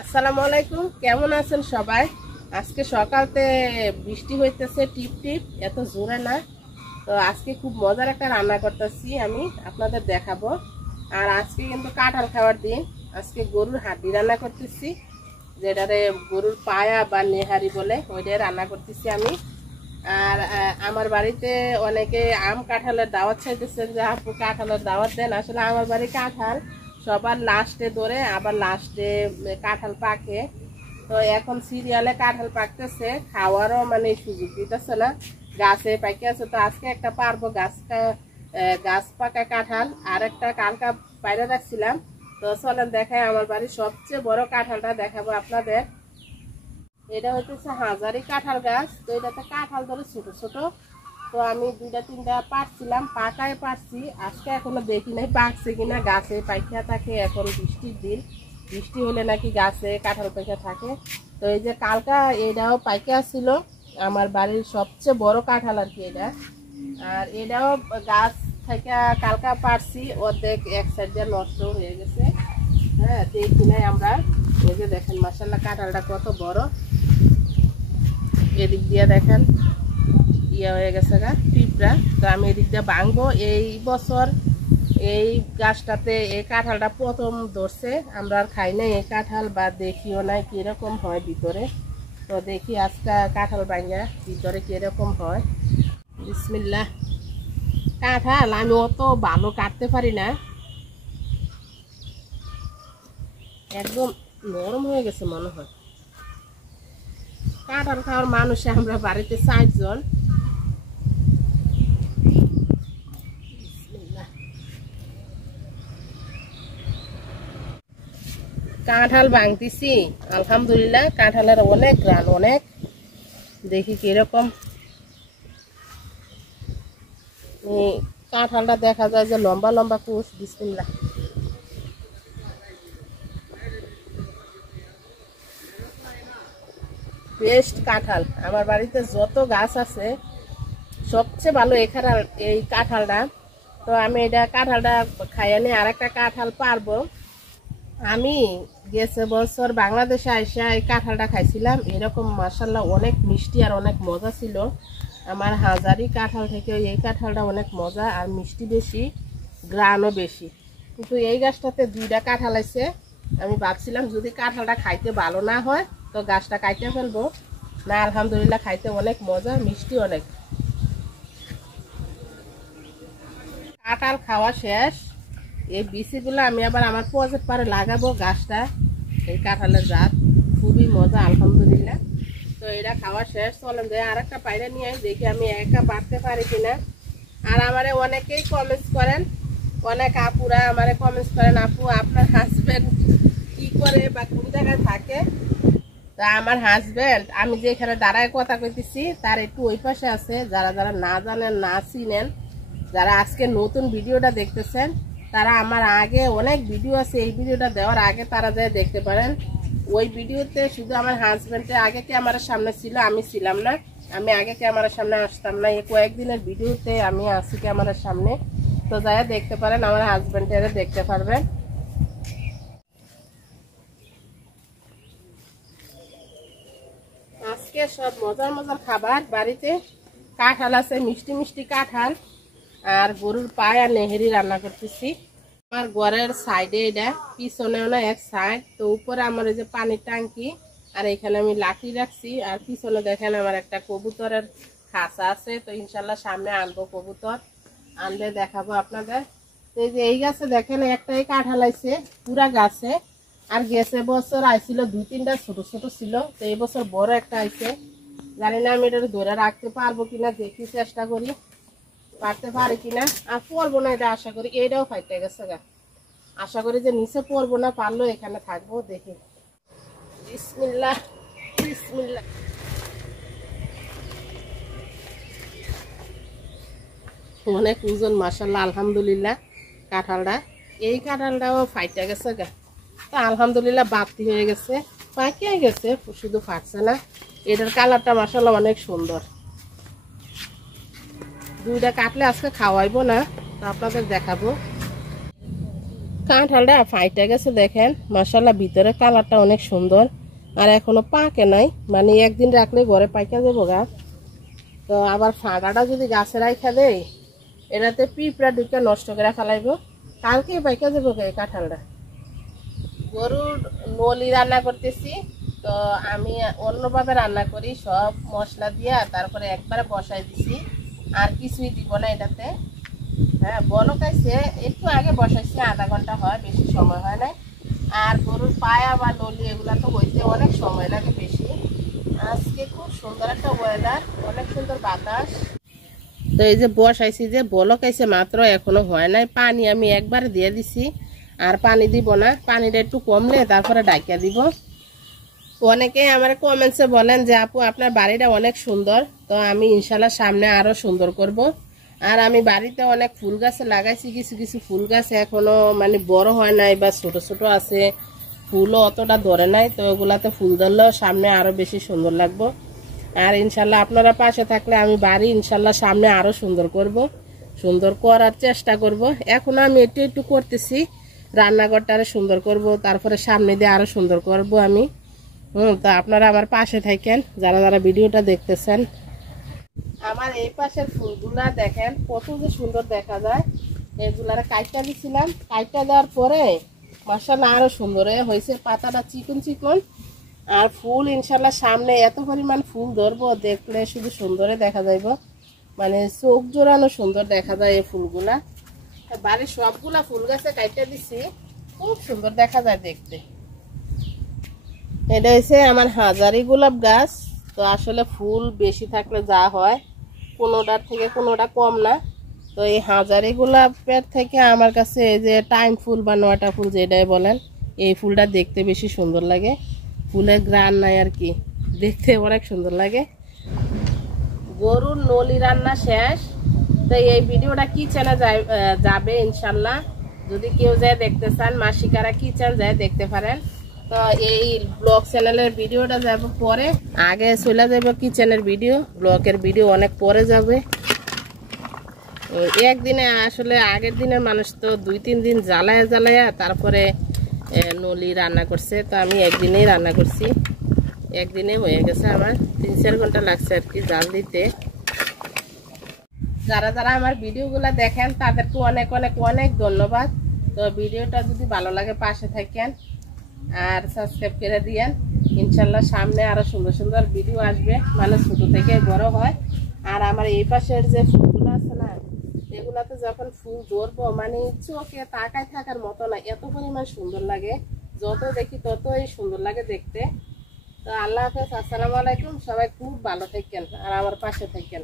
আসসালামু আলাইকুম, কেমন আছেন সবাই? আজকে সকালতে বৃষ্টি হইতেছে টিপ টিপ, এত জোরে না। তো আজকে খুব মজার একটা রান্না করতেছি, আমি আপনাদের দেখাবো। আর আজকে কিন্তু কাঁঠাল খাওয়ার দিন। আজকে গরুর হাড্ডি রান্না করতেছি, যেটারে গরুর পায়া বা নেহারি বলে, ওইটাই রান্না করতেছি আমি। আর আমার বাড়িতে অনেকে আম কাঁঠালের দাওয়াত চাইতেছেন যে আপু কাঁঠালের দাওয়াত দেন। আসলে আমার বাড়ি কাঁঠাল সবার লাস্টে ধরে, আবার লাস্টে কাঁঠাল পাকে। তো এখন সিরিয়ালে কাঁঠাল পাকতেছে, খাওয়ারও মানে সুযোগ দিতেছে না, গাছে পাকে আছে। তো আজকে একটা পারবো গাছ পাকা কাঁঠাল, আর একটা কালকা বাইরে রাখছিলাম। তো চলেন দেখায়, আমার বাড়ির সবচেয়ে বড় কাঁঠালটা দেখাবো আপনাদের। এটা হচ্ছে হাজারি কাঁঠাল গাছ। তো এটাতে কাঁঠাল ধরে ছোট ছোট। তো আমি দুইটা তিনটা পারছিলাম, পাকায় পারছি। আজকে এখনো দেখি নাই পাকছে কিনা, গাছে পাইকা থাকে। এখন বৃষ্টির দিন, বৃষ্টি হলে নাকি গাছে কাঁঠাল পাইকা থাকে। তো এই যে কালকা, এটাও পাইকা ছিল। আমার বাড়ির সবচেয়ে বড় কাঁঠাল আর কি এটা। আর এটাও গাছ থেকে কালকা পারছি, অর্ধেক এক সাইড দিয়ে নষ্ট হয়ে গেছে। হ্যাঁ, দেখি নাই আমরা। এই যে দেখেন মাশাআল্লাহ কাঁঠালটা কত বড়। এদিক দিয়ে দেখেন ইয়ে হয়ে গেছে গা পিঁপড়া। তো আমি এদিক দিয়ে ভাঙবো। এই বছর এই গাছটাতে এই কাঁঠালটা প্রথম ধরছে। আমরা আর খাই নাই এই কাঁঠাল, বা দেখিও নাই কিরকম হয় ভিতরে। তো দেখি আজকে কাঁঠাল ভাঙা ভিতরে কিরকম হয়। বিসমিল্লাহ। কাঁঠাল আমি অত ভালো কাটতে পারি না, একদম নরম হয়ে গেছে মনে হয়। কাঁঠাল খাওয়ার মানুষে আমরা বাড়িতে 4 জন। কাঁঠাল ভাঙতেছি, আলহামদুলিল্লাহ কাঁঠালের অনেক গ্রান, অনেক। দেখি কিরকম। কাঁঠালটা দেখা যায় যে লম্বা লম্বা কুশ। বিসমিল্লাহ। বেস্ট কাঁঠাল। আমার বাড়িতে যত গাছ আছে সবচেয়ে ভালো এখানে এই কাঁঠালটা। তো আমি এটা কাঁঠালটা খাইয়া নিয়ে আর একটা কাঁঠাল পারবো। আমি গেছে বছর বাংলাদেশে আইসা এই কাঁঠালটা খাইছিলাম, এরকম মাশাআল্লাহ অনেক মিষ্টি আর অনেক মজা ছিল। আমার হাজারি কাঁঠাল থেকে এই কাঁঠালটা অনেক মজা আর মিষ্টি বেশি, গ্রানও বেশি। কিন্তু এই গাছটাতে 2টা কাঁঠাল আছে। আমি ভাবছিলাম যদি কাঁঠালটা খাইতে ভালো না হয় তো গাছটা কাইটে ফেলবো। না, আলহামদুলিল্লাহ খাইতে অনেক মজা, মিষ্টি অনেক। কাঁঠাল খাওয়া শেষ। এই বিচিগুলো আমি আবার আমার পজের পারে লাগাবো গাছটা। এই কাঁঠালের জাত খুবই মজা, আলহামদুলিল্লাহ। তো এটা খাওয়া শেষ। চলেন যে আর একটা পায়রা নিয়ে দেখি আমি একা পারতে পারি কিনা। আর আমারে অনেকেই কমেন্টস করেন, অনেক আপুরা আমারে কমেন্টস করেন, আপু আপনার হাজবেন্ড কি করে বা কোন জায়গায় থাকে। তা আমার হাজবেন্ড, আমি যে এখানে দাঁড়ায় কথা কইতেছি তার একটু ওই পাশে আছে। যারা যারা না জানেন, না চিনেন, যারা আজকে নতুন ভিডিওটা দেখতেছেন, তারা আমার আগে অনেক ভিডিও আছে, এই ভিডিওটা দেওয়ার আগে তারা যায় দেখতে পারেন। ওই ভিডিওতে শুধু আমার হাজবেন্ডের আগে ক্যামেরার সামনে ছিল, আমি ছিলাম না। আমি আগে ক্যামেরার সামনে আসতাম না। এই কয়েকদিনের ভিডিওতে আমি আসি ক্যামেরার সামনে। তো যাই দেখতে পারেন, আমার হাজবেন্ডের দেখতে পারবেন। আজকে সব মজার মজার খাবার বাড়িতে। কাঁঠাল আছে, মিষ্টি মিষ্টি কাঁঠাল, আর গরুর পায় আর নেহেরি রান্না করতেছি। আমার ঘরের সাইডে এটা, পিছনেও না এক সাইড। তো উপরে আমার এই যে পানির ট্যাঙ্কি, আর এখানে আমি লাঠি রাখছি। আর পিছনে দেখেন আমার একটা কবুতরের খাঁচা আছে। তো ইনশাল্লাহ সামনে আনবো কবুতর, আনলে দেখাবো আপনাদের। তো এই যে এই গাছে দেখেন একটাই কাঁঠাল আইছে পুরা গাছে। আর গেছে বছর আইছিল 2-3টা ছোট ছোট ছিল। তো এই বছর বড় একটা আইছে। জানি না আমি এটা ধরে রাখতে পারবো কিনা, দেখি চেষ্টা করি পারতে পারি কিনা। আর পড়বো না এটা আশা করি। এইটাও ফাইটে গেছে গা, আশা করি যে নিচে পড়বো না, পারলো এখানে থাকবো। দেখি। বিসমিল্লাহ বিসমিল্লাহ। অনেক ওজন মাশাআল্লাহ, আলহামদুলিল্লাহ। কাঁঠালটা, এই কাঁঠালটাও ফাইটে গেছে গা। তো আলহামদুলিল্লাহ বাড়তি হয়ে গেছে, পাকিয়ে গেছে, শুধু ফাটছে না। এটার কালারটা মাশাআল্লাহ অনেক সুন্দর। 2টা কাটলে আজকে খাওয়াইবো না, তো আপনাদের দেখাবো। কাঁঠালটা ফাইটা গেছে দেখেন, মাশাআল্লাহ ভিতরে কালারটা অনেক সুন্দর, আর এখনো পাকে নাই, মানে একদিন রাখলে ঘরে পাইকা যাবো গা। তো আবার ফাঁকাটা যদি গাছে রাখা দেয় এটাতে পিঁপড়া ঢুকে নষ্ট করে ফেলাইবো, কালকে পাইকা যাবো এই কাঁঠালটা। গরুর নলি রান্না করতেছি, তো আমি অন্যভাবে রান্না করি, সব মশলা দিয়া তারপরে একবারে বসাই দিছি, আর কিছুই দিব না এটাতে। হ্যাঁ, বলকাইছে একটু আগে বসাইছি, আধা ঘন্টা হয়, বেশি সময় হয় না। আর গরুর পায়া বা নলি এগুলা তো হইতে অনেক সময় লাগে বেশি। আজকে খুব সুন্দর একটা ওয়েদার, অনেক সুন্দর বাতাস। তো এই যে বসাইছি, যে বলকাইছে মাত্র, এখনো হয় নাই। পানি আমি একবার দিয়ে দিছি, আর পানি দিব না, পানিটা একটু কমলে তারপরে ডাকিয়া দিব। অনেকেই আমার কমেন্টসে বলেন যে আপু আপনার বাড়িটা অনেক সুন্দর, তো আমি ইনশাল্লাহ সামনে আরো সুন্দর করব। আর আমি বাড়িতে অনেক ফুল গাছ লাগাইছি, কিছু কিছু ফুল গাছ এখনো মানে বড় হয় নাই বা ছোট ছোট আছে, ফুলও অতটা ধরে নাই। তো ওগুলাতে ফুল ধরলেও সামনে আরো বেশি সুন্দর লাগবে। আর ইনশাল্লাহ আপনারা পাশে থাকলে আমি বাড়ি ইনশাল্লাহ সামনে আরো সুন্দর করব, সুন্দর করার চেষ্টা করব। এখন আমি একটু একটু করতেছি, রান্নাঘরটা আরো সুন্দর করব, তারপরে সামনে দিয়ে আরো সুন্দর করব আমি। তো আপনারা আমার পাশে থাকেন, যারা যারা ভিডিওটা দেখতেছেন। আমার এই পাশের ফুলগুলা দেখেন কত যে সুন্দর দেখা যায়। এগুলার কাইটটা দিছিলাম, কাইটটা দেওয়ার পরে মাশাআল্লাহ আরো সুন্দর হয়েছে, পাতাটা চিকন চিকন। আর ফুল ইনশাল্লাহ সামনে এত পরিমাণ ফুল ধরবো, দেখলে শুধু সুন্দরে দেখা যাইব, মানে চোখ জোড়ানো সুন্দর দেখা যায় এই ফুলগুলা। বাড়ির সবগুলা ফুল গাছে কাইটটা দিছি, খুব সুন্দর দেখা যায় দেখতে। এটা হচ্ছে আমার হাজারি গোলাপ গাছ। তো আসলে ফুল বেশি থাকলে যা হয়, কোনোটার থেকে কোনোটা কম না। তো এই হাজারি গোলাপের থেকে আমার কাছে এই যে টাইম ফুল বা নয়টা ফুল যেটাই বলেন, এই ফুলটা দেখতে বেশি সুন্দর লাগে। ফুলের গ্রান নাই আর কি, দেখতে অনেক সুন্দর লাগে। গরুর নলি রান্না শেষ। তো এই ভিডিওটা কিচেনে যাবে ইনশাল্লাহ, যদি কেউ যায় দেখতে চান, মাসিকারা কিচেন যায় দেখতে পারেন। তো এই ব্লগ চ্যানেলের ভিডিওটা যাব পরে, আগে চলে যাবে কিচেনের ভিডিও, ব্লগের ভিডিও অনেক পরে যাবে। একদিনে আসলে আগের দিনের মানুষ তো 2-3 দিন জ্বালায়া জ্বালায়া তারপরে নলি রান্না করছে, তো আমি একদিনেই রান্না করছি, একদিনে হয়ে গেছে আমার। 3-4 ঘন্টা লাগছে আর কি জাল দিতে। যারা যারা আমার ভিডিওগুলো দেখেন তাদেরকে অনেক অনেক অনেক ধন্যবাদ। তো ভিডিওটা যদি ভালো লাগে পাশে থাকেন আর সাবস্ক্রাইব করে দিয়েন। ইনশাল্লাহ সামনে আরো সুন্দর সুন্দর ভিডিও আসবে, মানে ছোট থেকে বড় হয়। আর আমার এই পাশের যে ফুলগুলো আছে না, এগুলাতে যখন ফুল ধরবো মানে চোখে তাকায় থাকার মতো না, এত পরিমাণ সুন্দর লাগে, যত দেখি ততই সুন্দর লাগে দেখতে। তো আল্লাহ হাফেজ, আসসালামু আলাইকুম, সবাই খুব ভালো থাকেন আর আমার পাশে থাকেন।